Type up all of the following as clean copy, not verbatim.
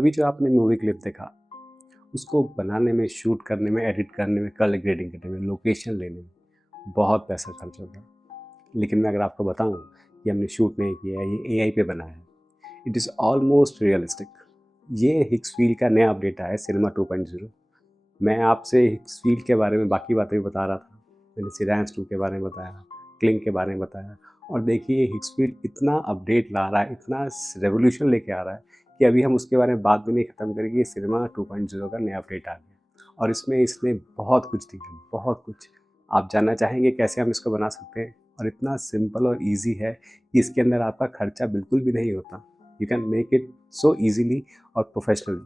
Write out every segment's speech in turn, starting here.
अभी जो आपने मूवी क्लिप देखा, उसको बनाने में, शूट करने में, एडिट करने में, कलर ग्रेडिंग करने में, लोकेशन लेने में बहुत पैसा खर्च होता है। लेकिन मैं अगर आपको बताऊं कि हमने शूट नहीं किया है, ये एआई पे बना है, इट इज़ ऑलमोस्ट रियलिस्टिक। ये हिक्सफील्ड का नया अपडेट आया है, सिनेमा 2.0। मैं आपसे हिक्सफील्ड के बारे में बाकी बातें भी बता रहा था। मैंने सिरेंस 2 के बारे में बताया, क्लिंग के बारे में बताया, और देखिए हिक्सफील्ड इतना अपडेट ला रहा है, इतना रेवोल्यूशन लेके आ रहा है कि अभी हम उसके बारे में बात भी नहीं ख़त्म करेंगे। सिनेमा 2.0 का नया अपडेट आ गया और इसमें इसने बहुत कुछ दिया, बहुत कुछ। आप जानना चाहेंगे कैसे हम इसको बना सकते हैं? और इतना सिंपल और ईजी है कि इसके अंदर आपका खर्चा बिल्कुल भी नहीं होता। You can make it so easily और प्रोफेशनली।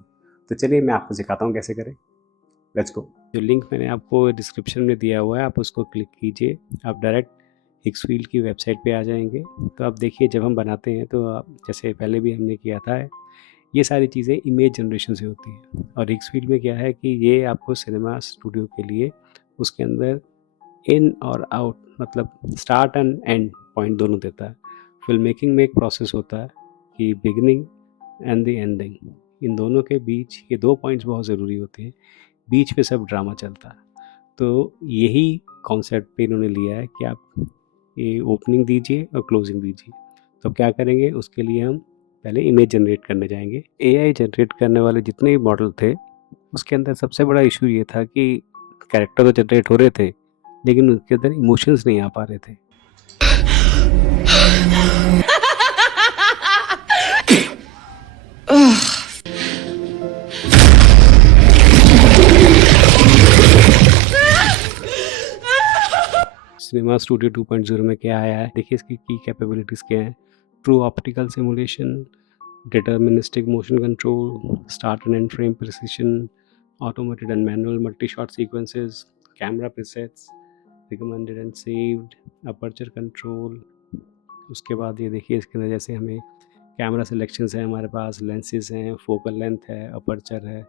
तो चलिए मैं आपको सिखाता हूँ कैसे करें। Let's go. जो लिंक मैंने आपको डिस्क्रिप्शन में दिया हुआ है, आप उसको क्लिक कीजिए, आप डायरेक्ट हिक्सफील्ड की वेबसाइट पे आ जाएंगे। तो आप देखिए, जब हम बनाते हैं तो जैसे पहले भी हमने किया था, ये सारी चीज़ें इमेज जनरेशन से होती है। और हिक्सफील्ड में क्या है कि ये आपको सिनेमा स्टूडियो के लिए उसके अंदर इन और आउट, मतलब स्टार्ट एंड एंड पॉइंट दोनों देता है। फिल्म मेकिंग में एक प्रोसेस होता है कि बिगिनिंग एंड द एंडिंग, इन दोनों के बीच ये 2 पॉइंट्स बहुत ज़रूरी होते हैं। बीच पे सब ड्रामा चलता है। तो यही कॉन्सेप्ट पे इन्होंने लिया है कि आप ये ओपनिंग दीजिए और क्लोजिंग दीजिए। तो क्या करेंगे, उसके लिए हम पहले इमेज जनरेट करने जाएंगे। एआई जनरेट करने वाले जितने भी मॉडल थे, उसके अंदर सबसे बड़ा इशू ये था कि कैरेक्टर तो जनरेट हो रहे थे, लेकिन उनके अंदर इमोशंस नहीं आ पा रहे थे। सिनेमा स्टूडियो 2.0 में क्या आया है, देखिए इसकी की कैपेबिलिटीज़ क्या हैं। True optical simulation, deterministic motion control, start and and frame precision, automated and manual multi shot sequences, camera presets, recommended and saved, aperture control. उसके बाद ये देखिए, इसके अंदर जैसे हमें कैमरा सिलेक्शंस हैं, हमारे पास लेंसेज हैं, फोकल लेंथ है, अपर्चर है।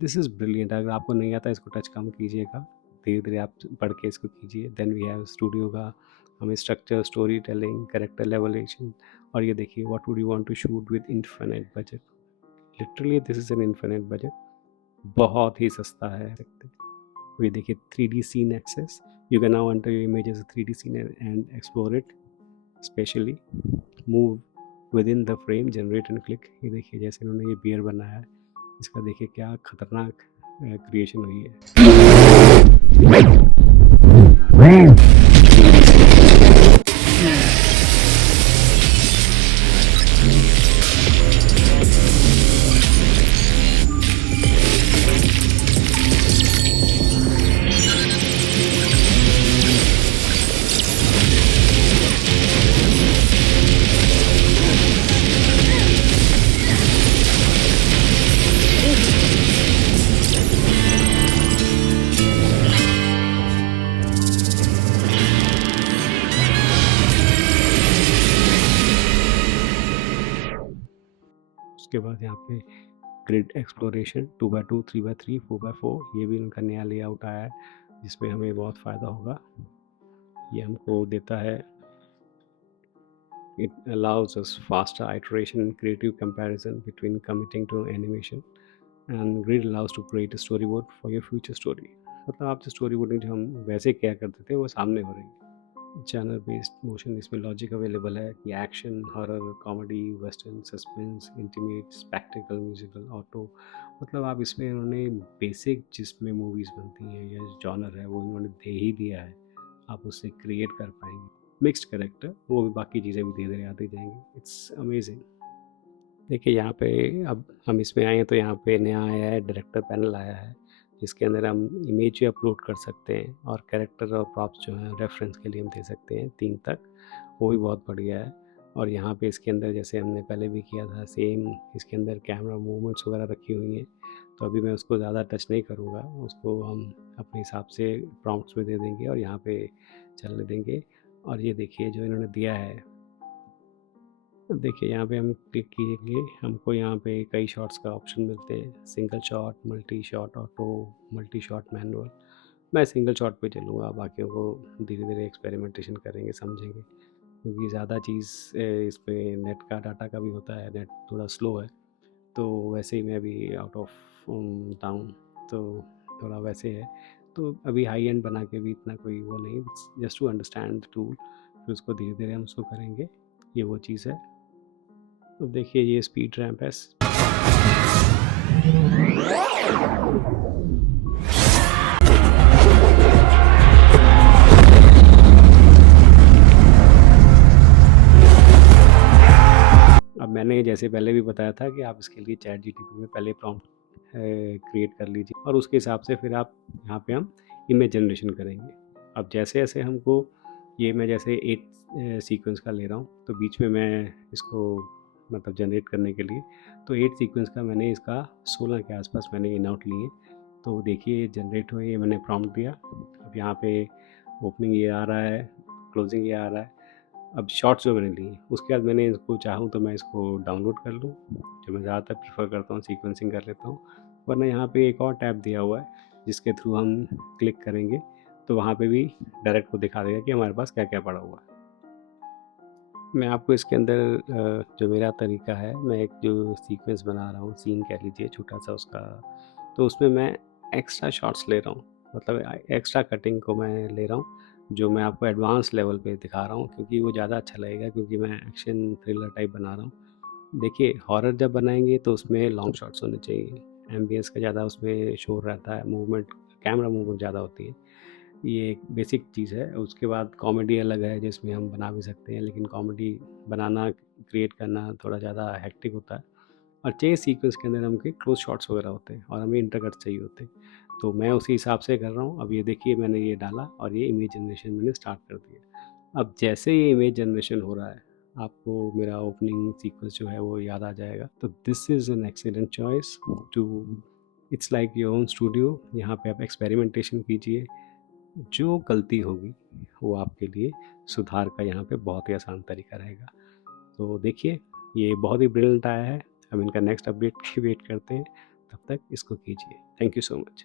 This is brilliant. अगर आपको नहीं आता, इसको टच कम कीजिएगा, धीरे धीरे आप पढ़ के इसको कीजिए। देन वी हैव स्टूडियो का हमें structure, storytelling, character revelation. और ये देखिए, what would you want to shoot with infinite budget. Literally this is an infinite budget, बहुत ही सस्ता है। ये देखिए 3D scene access, you can now enter your image as a 3D scene and explore it spatially, move within the frame, generate and click. ये देखिए, जैसे इन्होंने ये बियर बनाया है, इसका देखिए क्या खतरनाक क्रिएशन हुई है। उसके बाद यहाँ पे grid exploration 2x2, 3x3, 4x4, ये भी उनका नया लेआउट आया है, जिसमें हमें बहुत फ़ायदा होगा। ये हमको देता है, it allows us faster iteration and creative comparison between committing to animation, and grid allows to create a storyboard for your future story। मतलब आप जो स्टोरी बोर्डिंग जो हम वैसे क्या करते थे, वो सामने हो रही है। जॉनर बेस्ड मोशन, इसमें लॉजिक अवेलेबल है कि action, horror, comedy, western, suspense, intimate, spectacled, musical, auto. मतलब आप इसमें इन्होंने बेसिक जिसमें मूवीज़ बनती हैं या जॉनर है, वो इन्होंने दे ही दिया है, आप उससे क्रिएट कर पाएंगे। मिक्स्ड कैरेक्टर, वो भी बाकी चीज़ें भी धीरे धीरे आती जाएंगी। It's amazing. देखिए यहाँ पे अब हम इसमें आए हैं, तो यहाँ पे नया आया है, डायरेक्टर पैनल आया है, जिसके अंदर हम इमेज भी अपलोड कर सकते हैं और कैरेक्टर और प्रॉप्स जो हैं रेफरेंस के लिए हम दे सकते हैं 3 तक, वो भी बहुत बढ़िया है। और यहाँ पे इसके अंदर जैसे हमने पहले भी किया था, सेम इसके अंदर कैमरा मूवमेंट्स वगैरह रखी हुई हैं। तो अभी मैं उसको ज़्यादा टच नहीं करूँगा, उसको हम अपने हिसाब से प्रॉम्प्ट्स में दे देंगे और यहाँ पे चलने देंगे। और ये देखिए जो इन्होंने दिया है, देखिए यहाँ पे हम क्लिक कीजिए, हमको यहाँ पे कई शॉट्स का ऑप्शन मिलते हैं, single shot, multi shot, auto, multi shot, manual. मैं सिंगल शॉट पे चलूँगा, बाकियों को धीरे धीरे एक्सपेरिमेंटेशन करेंगे, समझेंगे, क्योंकि ज़्यादा चीज़ इस पर नेट का, डाटा का भी होता है, नेट थोड़ा स्लो है। तो तो वैसे ही मैं अभी आउट ऑफ टाउन, तो थोड़ा वैसे है, तो अभी हाई एंड बना के भी इतना कोई वो नहीं, just to understand the tool, फिर उसको धीरे धीरे हम उसको करेंगे, ये वो चीज़ है। तो देखिए ये स्पीड रैंप है। अब मैंने जैसे पहले भी बताया था कि आप इसके लिए चैट जीटीपी में पहले प्रॉम्प्ट क्रिएट कर लीजिए और उसके हिसाब से फिर आप यहाँ पे हम इमेज जनरेशन करेंगे। अब जैसे जैसे हमको ये मैं जैसे 8 सीक्वेंस का ले रहा हूँ, तो बीच में मैं इसको मतलब जनरेट करने के लिए, तो 8 सीक्वेंस का मैंने इसका 16 के आसपास मैंने इन आउट लिए। तो देखिए जनरेट हुए, ये मैंने प्रॉम्प्ट दिया। अब यहाँ पे ओपनिंग ये आ रहा है, क्लोजिंग ये आ रहा है। अब शॉर्ट्स जो मैंने लिए, उसके बाद मैंने इसको चाहूँ तो मैं इसको डाउनलोड कर लूँ, जो मैं ज़्यादातर प्रेफर करता हूँ, सीक्वेंसिंग कर लेता हूँ। वरना यहाँ पे एक और टैब दिया हुआ है जिसके थ्रू हम क्लिक करेंगे तो वहाँ पे भी डायरेक्ट को दिखा देगा कि हमारे पास क्या क्या पड़ा हुआ है। मैं आपको इसके अंदर जो मेरा तरीका है, मैं एक जो सीक्वेंस बना रहा हूँ, सीन कह लीजिए छोटा सा उसका, तो उसमें मैं एक्स्ट्रा शॉट्स ले रहा हूँ, मतलब एक्स्ट्रा कटिंग को मैं ले रहा हूँ, जो मैं आपको एडवांस लेवल पे दिखा रहा हूँ, क्योंकि वो ज़्यादा अच्छा लगेगा, क्योंकि मैं एक्शन थ्रिलर टाइप बना रहा हूँ। देखिए हॉरर जब बनाएंगे तो उसमें लॉन्ग शॉट्स होने चाहिए, एम्बियंस का ज़्यादा उसमें शोर रहता है, मूवमेंट, कैमरा मूवमेंट ज़्यादा होती है, ये एक बेसिक चीज़ है। उसके बाद कॉमेडी अलग है जिसमें हम बना भी सकते हैं, लेकिन कॉमेडी बनाना, क्रिएट करना थोड़ा ज़्यादा हेक्टिक होता है, और चेस सीक्वेंस के अंदर हमके क्लोज शॉट्स वगैरह होते हैं और हमें इंटरकट चाहिए होते हैं, तो मैं उसी हिसाब से कर रहा हूँ। अब ये देखिए मैंने ये डाला और ये इमेज जनरेशन मैंने स्टार्ट कर दिया। अब जैसे ये इमेज जनरेशन हो रहा है, आपको मेरा ओपनिंग सीक्वेंस जो है वो याद आ जाएगा। तो this is an excellent choice to, it's like your own studio. यहाँ पे आप एक्सपेरिमेंटेशन कीजिए, जो गलती होगी वो आपके लिए सुधार का यहाँ पे बहुत ही आसान तरीका रहेगा। तो देखिए ये बहुत ही ब्रिलियंट आया है, हम इनका नेक्स्ट अपडेट की वेट करते हैं, तब तक इसको कीजिए। Thank you so much.